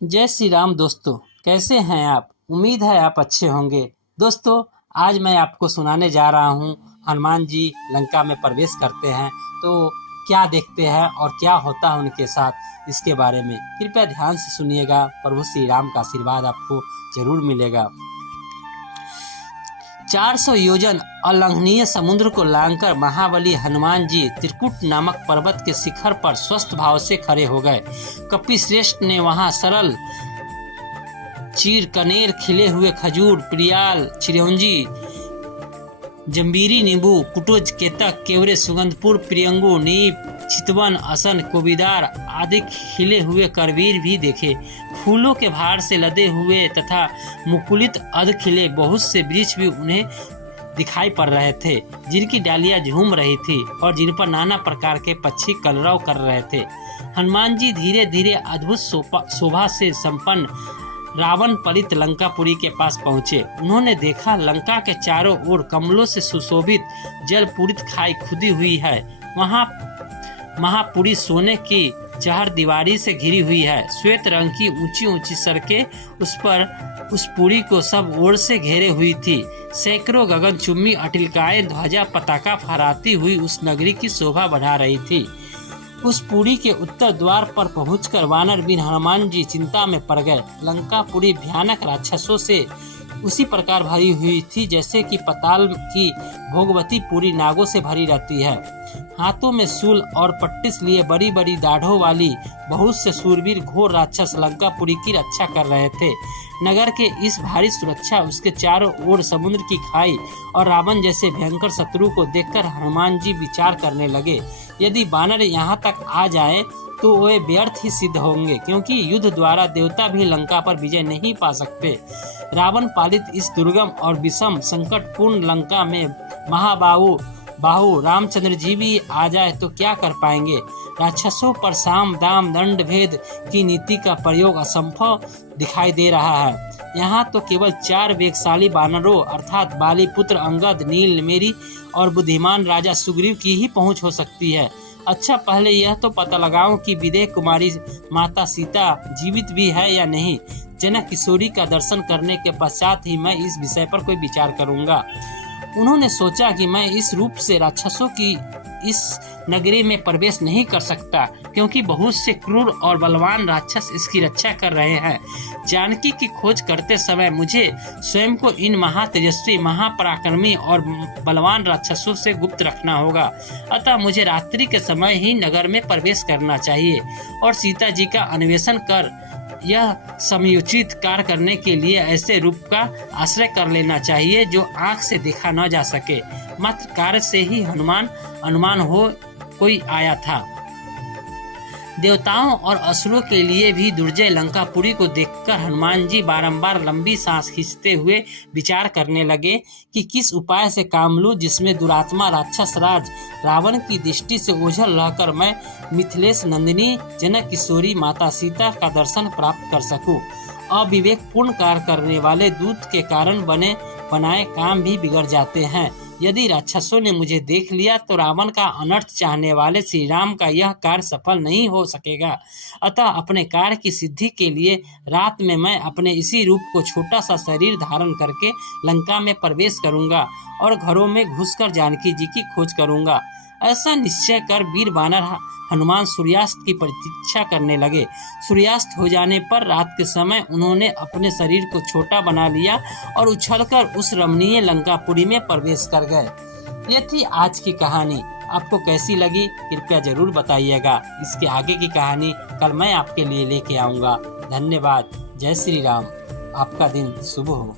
जय श्री राम दोस्तों, कैसे हैं आप। उम्मीद है आप अच्छे होंगे। दोस्तों, आज मैं आपको सुनाने जा रहा हूँ हनुमान जी लंका में प्रवेश करते हैं तो क्या देखते हैं और क्या होता है उनके साथ, इसके बारे में कृपया ध्यान से सुनिएगा। प्रभु श्री राम का आशीर्वाद आपको जरूर मिलेगा। 400 योजन अलंघनीय समुद्र को लांघकर महाबली हनुमान जी त्रिकुट नामक पर्वत के शिखर पर स्वस्थ भाव से खड़े हो गए। कपिश्रेष्ठ ने वहां सरल चीर, कनेर, खिले हुए खजूर, प्रियाल, चिरौंजी, जंबीरी, नींबू, कुटुज, केतक, केवरे, सुगंधपुर, प्रियंगु, नीप, चितवन, असन, कोबीदार आदि खिले हुए करवीर भी देखे। फूलों के भार से लदे हुए तथा मुकुलित अध खिले बहुत से वृक्ष भी उन्हें दिखाई पड़ रहे थे, जिनकी डालियां झूम रही थी और जिन पर नाना प्रकार के पक्षी कलरव कर रहे थे। हनुमान जी धीरे धीरे अद्भुत शोभा से संपन्न रावण पलित लंकापुरी के पास पहुंचे। उन्होंने देखा लंका के चारों ओर कमलों से सुशोभित जलपूरित खाई खुदी हुई है। वहां महापुरी सोने की चहर दीवारी से घिरी हुई है। श्वेत रंग की ऊंची ऊंची सड़कें उस पुरी को सब ओर से घेरे हुई थी। सैकड़ों गगनचुम्बी अटिलकाएं ध्वजा पताका फहराती हुई उस नगरी की शोभा बढ़ा रही थी। उस पुरी के उत्तर द्वार पर पहुंचकर वानर बिन हनुमान जी चिंता में पड़ गए। लंकापुरी भयानक राक्षसों से उसी प्रकार भरी हुई थी जैसे कि पाताल की भोगवती पुरी नागों से भरी रहती है। हाथों में शूल और पट्टिस लिए बड़ी बड़ी दाढ़ों वाली बहुत से सूरवीर घोर राक्षस लंकापुरी की रक्षा कर रहे थे। नगर के इस भारी सुरक्षा, उसके चारों ओर समुद्र की खाई और रावण जैसे भयंकर शत्रु को देखकर हनुमान जी विचार करने लगे, यदि वानर यहाँ तक आ जाए तो वे व्यर्थ ही सिद्ध होंगे, क्योंकि युद्ध द्वारा देवता भी लंका पर विजय नहीं पा सकते। रावण पालित इस दुर्गम और विषम संकटपूर्ण लंका में बाहु रामचंद्र जी भी आ जाए तो क्या कर पाएंगे। राक्षसों पर साम दाम दंड भेद की नीति का प्रयोग असंभव दिखाई दे रहा है। यहाँ तो केवल 4 वेगशाली वानरों अर्थात बाली पुत्र अंगद, नील, मेरी और बुद्धिमान राजा सुग्रीव की ही पहुँच हो सकती है। अच्छा, पहले यह तो पता लगाऊं कि विदेह कुमारी माता सीता जीवित भी है या नहीं। जनक किशोरी का दर्शन करने के पश्चात ही मैं इस विषय पर कोई विचार करूंगा। उन्होंने सोचा कि मैं इस रूप से राक्षसों की इस नगरी में प्रवेश नहीं कर सकता, क्योंकि बहुत से क्रूर और बलवान राक्षस इसकी रक्षा कर रहे हैं। जानकी की खोज करते समय मुझे स्वयं को इन महातेजस्वी, महापराक्रमी और बलवान राक्षसों से गुप्त रखना होगा। अतः मुझे रात्रि के समय ही नगर में प्रवेश करना चाहिए और सीता जी का अन्वेषण कर यह समयोचित कार्य करने के लिए ऐसे रूप का आश्रय कर लेना चाहिए जो आंख से देखा न जा सके। मात्र कार्य से ही अनुमान हो कोई आया था। देवताओं और असुरों के लिए भी दुर्जय लंकापुरी को देखकर हनुमान जी बारंबार लंबी सांस खींचते हुए विचार करने लगे कि किस उपाय से काम लूं जिसमें दुरात्मा राक्षस राज रावण की दृष्टि से ओझल रहकर मैं मिथिलेश नंदिनी जनक किशोरी माता सीता का दर्शन प्राप्त कर सकूं। अविवेक पूर्ण कार्य करने वाले दूत के कारण बनाए काम भी बिगड़ जाते हैं। यदि राक्षसों ने मुझे देख लिया तो रावण का अनर्थ चाहने वाले श्री राम का यह कार्य सफल नहीं हो सकेगा। अतः अपने कार्य की सिद्धि के लिए रात में मैं अपने इसी रूप को छोटा सा शरीर धारण करके लंका में प्रवेश करूंगा और घरों में घुसकर जानकी जी की खोज करूंगा। ऐसा निश्चय कर वीर वानर हनुमान सूर्यास्त की प्रतीक्षा करने लगे। सूर्यास्त हो जाने पर रात के समय उन्होंने अपने शरीर को छोटा बना लिया और उछलकर उस रमणीय लंकापुरी में प्रवेश कर गए। ये थी आज की कहानी। आपको कैसी लगी कृपया जरूर बताइएगा। इसके आगे की कहानी कल मैं आपके लिए लेके आऊँगा। धन्यवाद। जय श्री राम। आपका दिन शुभ हो।